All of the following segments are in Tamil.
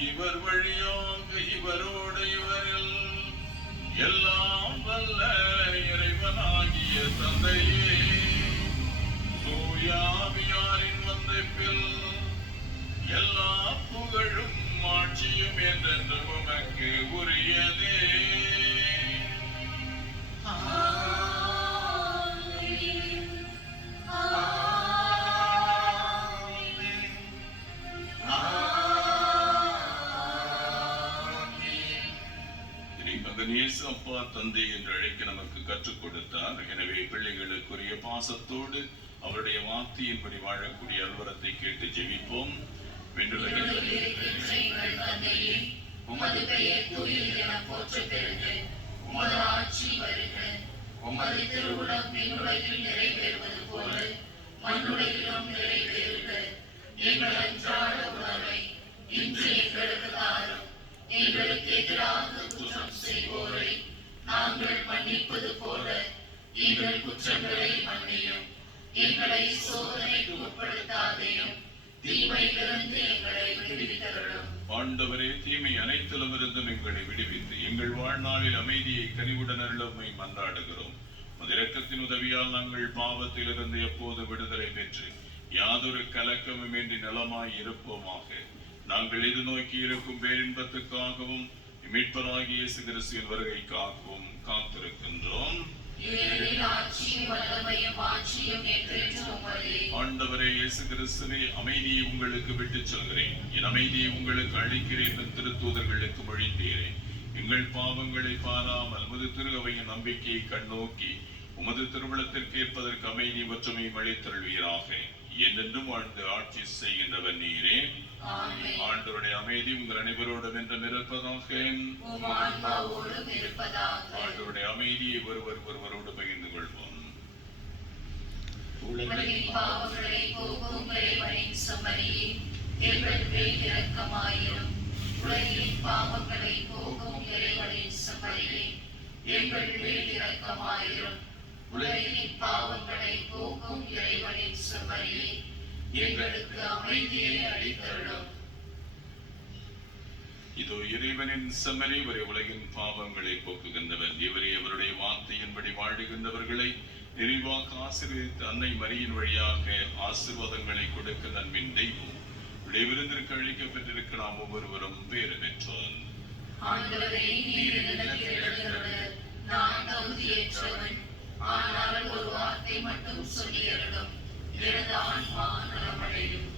இவர் வழியாக இவரோடு இவரில் எல்லாம் வல்ல இறைவனாகிய தந்தையே, தூயாவியாரின் வந்திப்பில் எல்லா புகழும் ஆட்சியும் என்றென்று உமக்கு உரியதே. அப்பா தந்தை என்று அழைக்க நமக்கு கற்றுக் கொடுத்தார். எனவே பிள்ளைகளுக்குரிய பாசத்தோடு அவருடைய வார்த்தையின்படி வாழக்கூடிய அல்வரத்தை கேட்டு ஜெபிப்போம். உமது பெயர் தூயது என போற்றப் பெறுக. உமது ஆட்சி வருக. உமது திருவுளம் விண்ணுலகில் நிறைவேறுவது போல மண்ணுலகிலும் நிறைவேறுக. எங்கள் அன்றாட உணவை இன்று எங்களுக்கு தாரும். எங்களுக்கு எதிராக குற்றம் செய்வோரை நாங்கள் மன்னிப்பது போல எங்கள் குற்றங்களை மன்னியும். எங்களை சோதனைக்கு உட்படுத்தாதையும் தீமையிலிருந்து எங்களை விடுவித்தருளும். ஆண்டவரே, தீமை அனைத்திலும் இருந்தும் எங்களை விடுவித்து எங்கள் வாழ்நாளில் அமைதியை கனிவுடன் அருளமை மன்றாடுகிறோம். இரக்கத்தின் உதவியால் நாங்கள் பாவத்திலிருந்து எப்போது விடுதலை பெற்று யாதொரு கலக்கமும் இன்றி நலமாய் இருப்போமாக. நாங்கள் எதிர்நோக்கி இருக்கும் பேரின்பத்துக்காகவும் மீட்பராகிய இயேசு கிறிஸ்துவின் வருகைக்காகவும் காத்திருக்கின்றோம். ஆண்டவரே இயேசு கிறிஸ்துவே, அமைதியை உங்களுக்கு விட்டுச் செல்கிறேன், என் அமைதியை உங்களுக்கு அளிக்கிறேன் என்று திருத்தூதர்களுக்கு மொழிந்தீரே. எங்கள் பாவங்களை பாராமல் உமது திரு அவையின் நம்பிக்கையை கண்ணோக்கி உமது திருவிழத்திற்கு ஏற்பதற்கு அமைதி ஒற்றுமை அளித்தருள்வீராக. என்றென்றும் வாழ்ந்து ஆட்சி செய்கின்றவர் நீரே. ஆண்டவருடைய அமைதி உங்கள் அனைவரோடும் என்றும் இருப்பதாக. ஆண்டவருடைய அமைதியை ஒருவரோடு பகிர்ந்து கொள்வோம். உலகின் பாவங்களை போக்கும் இறைவனின் செம்மறியே, எங்கள் மேல் இரக்கமாயிரும். உலகின் பாவங்களை போக்கும் இறைவனின் செம்மறியே, எங்கள் மேல் இரக்கமாயிரும். உலகின் பாவங்களை போக்கும் இறைவனின் செம்மறியே, எங்களுக்கு அமைதியை அளித்தருளும். இதோ இறைவனின் செம்மறி, இவரே உலகின் பாவங்களை போக்குகின்றவர். இவரே அவருடைய வார்த்தையின்படி வாழுகின்றவர்களை நிறைவாக ஆசீர்வதித்து அன்னை மரியின் வழியாக ஆசீர்வாதங்களை கொடுக்க நன்மின் தெய்வம். விடைவிருந்திற்கு அழைக்கப் பெற்றிருக்கலாம் ஒவ்வொருவரும் பேறு பெற்றோன். நான் தகுதியற்றவன், ஆனால் ஒரு வார்த்தை மட்டும் சொல்லியருளும், எனது ஆன்மா நலமடையும்.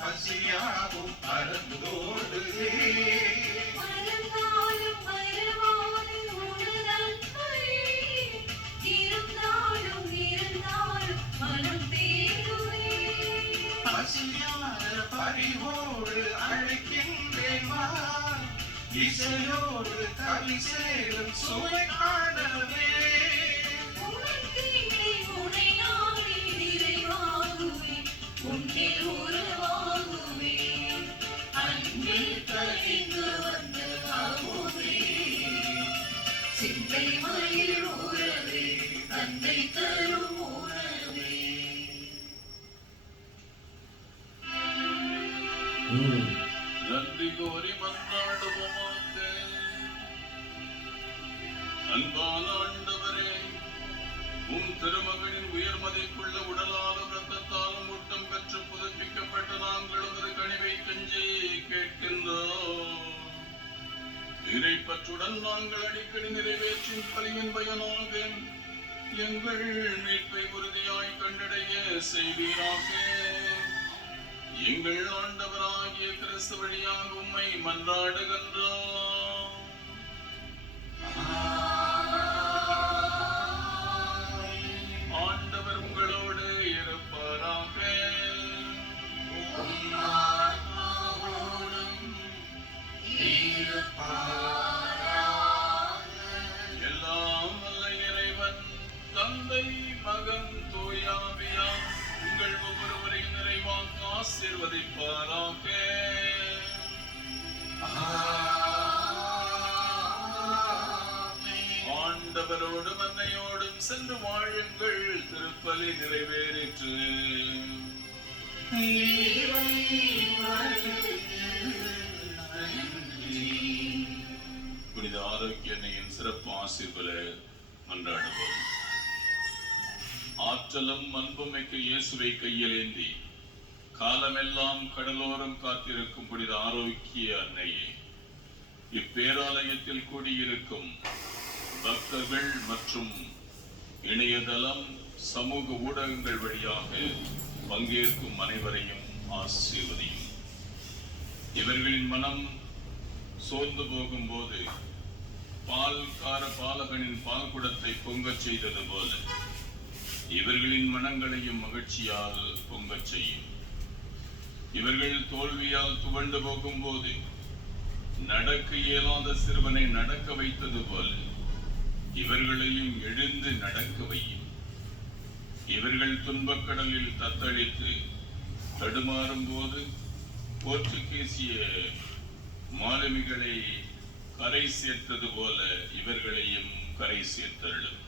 பசியாகும் பரந்தோடு பசியான பறிவோடு அழைக்கின்றேன். இசையோடு கவி சேரும் சுவை காணவே நன்றி கோரி மன்றாடுவோமாக. அன்பான ஆண்டவரே, உம் திருமகனின் உயர் மதிப்புள்ள உடலாலும் இரத்தத்தாலும் ஊட்டம் பெற்று புதுப்பிக்கப்பட்ட நாங்கள் உமது கனிவை கெஞ்சி கேட்கின்றோம். இறைப்பற்றுடன் நாங்கள் அடிக்கடி நிறைவேற்றும் பலியின் பயனாக எங்கள் மீட்பை உறுதியாய் கண்டடைய செய்வீராக. எங்கள் ஆண்டவராகிய கிறிஸ்து வழியாக உம்மை மன்றாடுகின்றோம். ஆண்டவர் உங்களோடு இருப்பாராக. எல்லாம் வல்ல இறைவன் தந்தை, மகன், தூய ஆவியார் உங்கள் ஒவ்வொருவரையும் நிறைவாக ஆசீர்வதிப்பாராக. ஆண்டவரோடும் அன்னையோடும் சென்று வாழுங்கள். திருப்பலி நிறைவேறிற்று. புனித ஆரோக்கிய அன்னையின் சிறப்பு ஆசீர்வல மன்றாடுவோம். ஆற்றலும் அன்பும் மிக்க இயேசுவை கையில் ஏந்தி காலமெல்லாம் கடலோரம் காத்திருக்கும் புனித ஆரோக்கிய அன்னையே, இப்பேராலயத்தில் கூடியிருக்கும் பக்தர்கள் மற்றும் இணையதளம் சமூக ஊடகங்கள் வழியாக பங்கேற்கும் அனைவரையும் ஆசீர்வதியும். இவர்களின் மனம் சோர்ந்து போகும்போது பால்கார பாலகனின் பால் குடத்தை பொங்கச் செய்தது போல இவர்களின் மனங்களையும் மகிழ்ச்சியால் பொங்கச் செய்யும். இவர்கள் தோல்வியால் துவண்டு போகும்போது நடக்க இயலாத சிறுவனை நடக்க வைத்தது போல இவர்களையும் எழுந்து நடக்க வையும். இவர்கள் துன்பக்கடலில் தத்தளித்து தடுமாறும் போது போர்ச்சுகீசிய மாலுமிகளை கரை சேர்த்தது போல இவர்களையும் கரை சேர்த்தருளும்.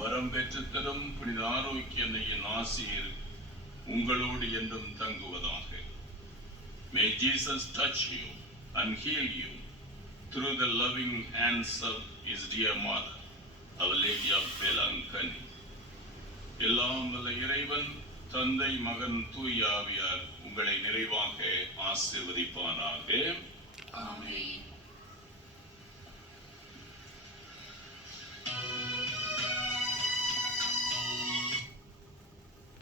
வரம் பெற்று தரும் புனித ஆரோக்கிய அன்னையின் ஆசீர் உங்களோடு என்றும் தங்குவதாக. May Jesus touch you and heal you through the loving hands of his dear mother, Our Lady of Velankani. எல்லாம் வல்ல இறைவன் தந்தை, மகன், தூய ஆவியார் உங்களை நிறைவாக ஆசீர்வதிப்பானாக. ஆமென்.